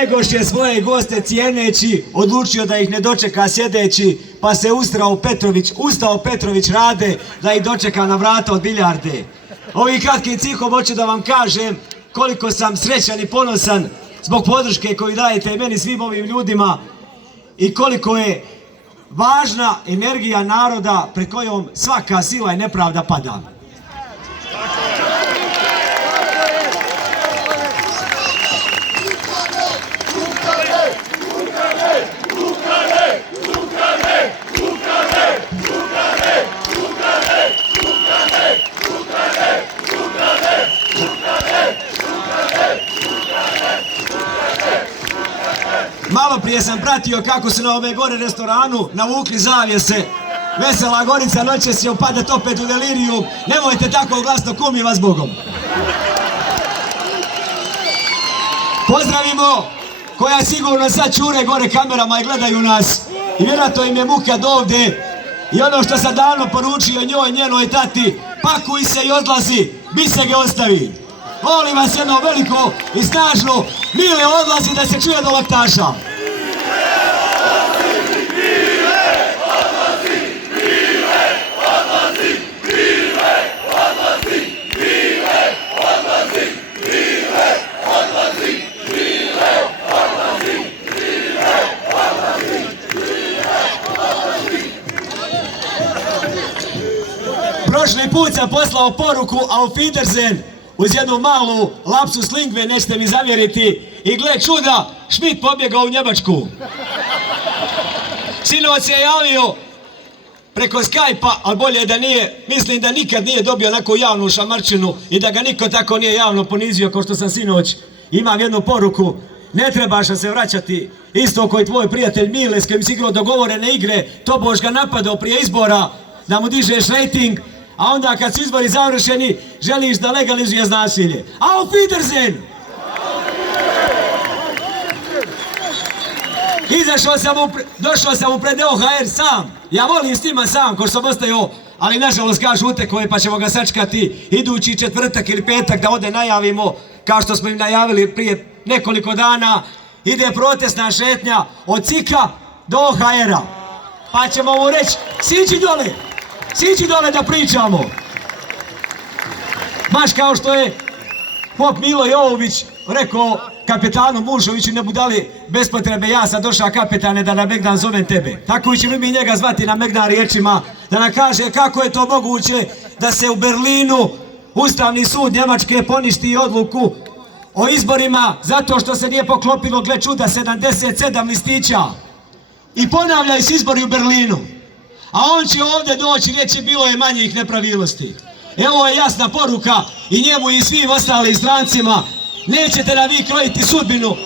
Njegoš je svoje goste cijeneći odlučio da ih ne dočeka sjedeći, pa se ustao Petrović Rade da ih dočeka na vrata od biljarde. Ovim kratkim cihom hoću da vam kažem koliko sam srećan i ponosan zbog podrške koju dajete meni, svim ovim ljudima, i koliko je važna energija naroda pred kojom svaka sila i nepravda pada. Malo prije sam pratio kako su na ove gore restoranu navukli zavjese. Vesela Gorica noćas će upadat opet u deliriju. Nemojte tako glasno, kumi vas Bogom. Pozdravimo koja sigurno sad čure gore kamerama i gledaju nas. I vjerojatno im je muka do ovde. I ono što sam davno poručio njoj, njenoj tati, pakuj se i odlazi, bi se ga ostavi. Molim vas jedno veliko i snažno, Mile odlazi da se čuje do laktaša. Prošli put sam poslao poruku Auf Wiedersehen uz jednu malu lapsus lingve, nećete mi zavjeriti, i gle čuda, Schmidt pobjegao u Njemačku. Sinoć se je javio preko Skype-a, ali bolje da nije, mislim da nikad nije dobio onako javnu šamarčinu i da ga niko tako nije javno ponizio kao što sam sinoć. Imam jednu poruku, ne trebaš se vraćati isto koji tvoj prijatelj Mile s kojim si igrao dogovorene igre, tobož ga napadao prije izbora da mu dižeš rating, a onda kad su izbori završeni želiš da legalizuješ nasilje. Auf Wiedersehen! Došao sam u pred OHR sam. Ja volim s njima sam, ko sam ostao, ali nažalost kažu utekao je, pa ćemo ga sačekati idući četvrtak ili petak da ovdje najavimo, kao što smo im najavili prije nekoliko dana. Ide protestna šetnja od CIK-a do OHR-a. Pa ćemo mu reći, siđi dole da pričamo. Baš kao što je pop Milo Jovović rekao kapetanu Mušoviću, ne budali bez potrebe, ja sam došao kapetane da na Megdan zovem tebe. Tako ćemo mi njega zvati na Megdan riječima, da nam kaže kako je to moguće da se u Berlinu Ustavni sud Njemačke poništi odluku o izborima zato što se nije poklopilo, gle čuda, 77 listića. I ponavljaju se izbori u Berlinu. A on će ovdje doći i reći bilo je manjih nepravilnosti. Evo je jasna poruka i njemu i svim ostalim strancima. Nećete da vi krojiti sudbinu